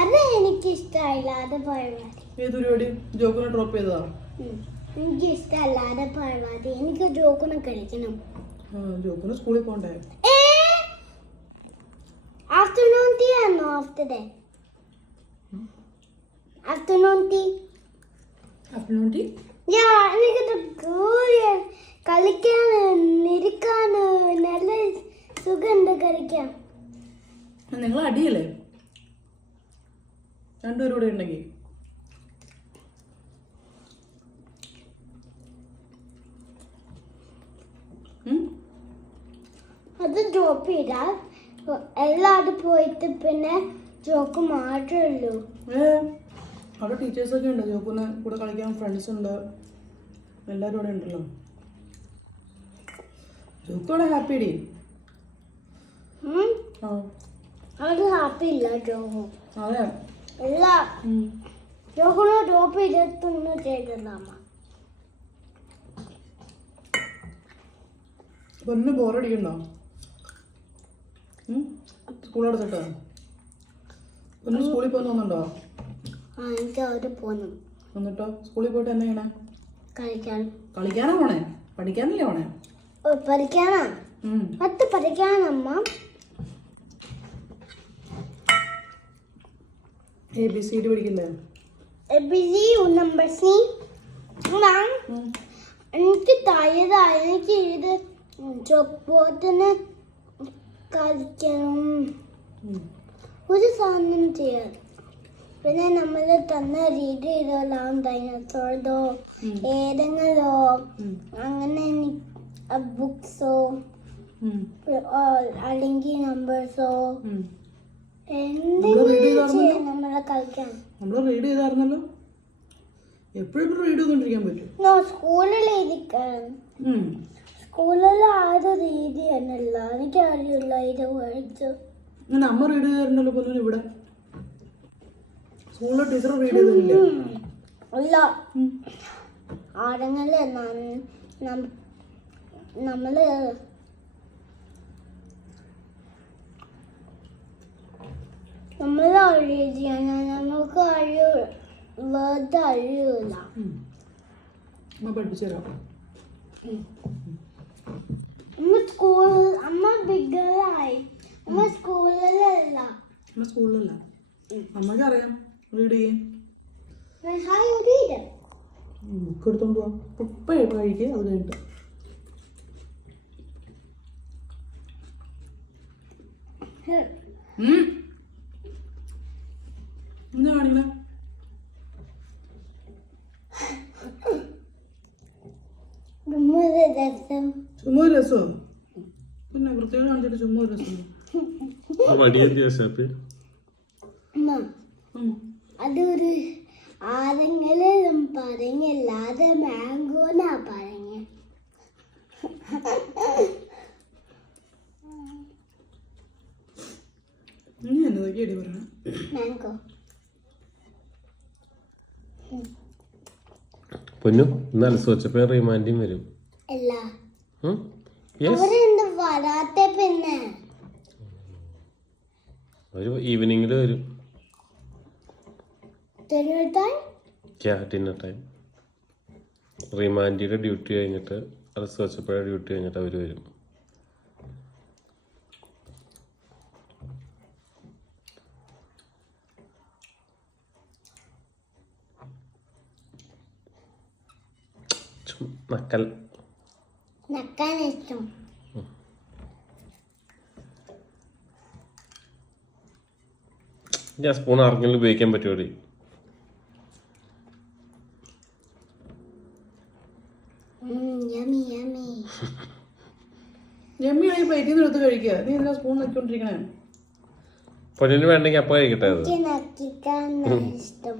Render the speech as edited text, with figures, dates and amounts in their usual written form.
അത് എനിക്ക് ഇഷ്ടമായില്ല. അത് പരിപാടി ഏത് പരിപാടി? ജോക്കിനെ ഡ്രോപ്പ് ചെയ്തതാ? എനിക്ക് ഇഷ്ടമല്ല അത് പരിപാടി. എനിക്ക് ജോക്കിനെ കഴിക്കണം. ജോക്കിന് സ്കൂളിൽ പോണ്ടേ? ആഫ്റ്റർനൂൺ ടീ ആണോ? ആഫ്റ്റർനൂൺ ടീ എനിക്കത് കളിക്കാൻ ഇരിക്കാൻ നല്ല സുഖമുണ്ട് കളിക്കാൻ. നിങ്ങൾ അടിയല്ലേ രണ്ടുപേരും കൂടെ ഉണ്ടെങ്കിൽ? അത് ഡ്രോപ്പ് ചെയ്താൽ എല്ലാവരും പോയിട്ട് പിന്നെ ജോക്ക് മാത്രമേ ഉള്ളൂ. അവിടെ ടീച്ചേഴ്സൊക്കെ ഉണ്ട്, ജോക്കിന് കൂടെ കളിക്കാൻ ഫ്രണ്ട്സ് ഉണ്ട്, എല്ലാവരും ഇവിടെ ഉണ്ടല്ലോ. ജോക്കോടെ ഹാപ്പി അടി. അത് ഹാപ്പി ഇല്ല ജോക്കോ. അതെ ഇല്ല, ജോക്കിനെ ഡ്രോപ്പ് ചെയ്തിട്ടൊന്നും ചെയ്തില്ല അമ്മ. പൊന്നു ബോറടിക്കണ്ടോ? സ്കൂളടച്ചിട്ടോ? പൊന്നു സ്കൂളിൽ പോയി തോന്നുന്നുണ്ടോ? എനിക്ക് അവിടെ പോകണം. എന്നിട്ടോ സ്കൂളിൽ പോയിട്ട് എന്നാ ചെയ്യണേ? കളിക്കാനാ പോണേ? പഠിക്കാനല്ലേ പോണേ? പഠിക്കാനാ? പഠിക്കാനമ്മ. ABCD പഠിക്കണ്ടേ? ABC number C. എനിക്ക് തയ്യതായി. എനിക്ക് ഇത് ചോപ്പോത്തിന് കളിക്കണം. ഒരു സാധനം ചെയ്യാം. പിന്നെ നമ്മൾ തന്നെ റീഡ് ചെയ്തോളാം. ഡൈനോസോറോ ഏതെങ്കിലോ അങ്ങനെ ബുക്സോ അല്ലെങ്കിൽ നമ്പേഴ്സോ എന്തെങ്കിലും നമ്മളെ കളിക്കാൻ. നമ്മൾ റീഡ് ചെയ്തായിരുന്നല്ലോ. എപ്പോഴും റീഡ് ചെയ്തോണ്ടിരിക്കാൻ പറ്റും? സ്കൂളിൽ സ്കൂളിൽ ആരും റീഡ് ചെയ്യാനല്ല. എനിക്ക് അറിയില്ല ഇത് പഠിച്ചു. അമ്മ റീഡ് ചെയ്തായിരുന്നല്ലോ പൊന്നു ഇവിടെ. സ്കൂളിലെ ടീച്ചർ റീഡ് ചെയ്തില്ലേ? അല്ല, ആരെങ്കിലും നമ്മള് റീഡ് ചെയ്യാൻ നമുക്ക് വേർഡ് അറിയൂല. അമ്മ പഠിപ്പിച്ചു തരാം. അമ്മ ബിഗറായി. അമ്മ സ്കൂളിലല്ല. അമ്മക്ക് അറിയാം റീഡ് ചെയ്യാൻ. ബുക്ക് എടുത്തോണ്ട് പോവാ. ഉപ്പ കഴിക്കുക. അത് കഴിഞ്ഞിട്ട് എന്താ കാണിക്കണേ? ചുമ്മാ രസോ? പിന്നെ പ്രത്യേകം കാണിച്ചിട്ട് ചുമ്മാ രസം. അതൊരു ആരെങ്കിലും പറഞ്ഞില്ല. അത് മാംഗോനാ പറഞ്ഞ. എന്നതൊക്കെയാടി പറഞ്ഞ? മാംഗോ. പൊന്നു എന്നാൽ സ്വച്ഛപ്പേ റീമാൻഡിയും വരും. അല്ല, അവരെന്ത് വരാത്ത? പിന്നെ ഒരു ഈവനിങ്ങിൽ വരും. Dinner time. റീമാൻഡിയുടെ ഡ്യൂട്ടി കഴിഞ്ഞിട്ട് അത് സ്വച്ഛപ്പയുടെ ഡ്യൂട്ടി കഴിഞ്ഞിട്ട് അവർ വരും. നക്കാൻ ഇഷ്ടം. ഞാൻ സ്പൂൺ ആർക്കെങ്കിലും ഉപയോഗിക്കാൻ പറ്റുമോ? യമ്മിയായി പ്ലേറ്റിൽ നിന്ന് എടുത്ത് കഴിക്കുക. നീ എന്താ സ്പൂൺ നോക്കിക്കൊണ്ടിരിക്കണേ? പൊന്നിന് വേണ്ടെങ്കിൽ അപ്പൊ കഴിക്കട്ടെ. ഇഷ്ടം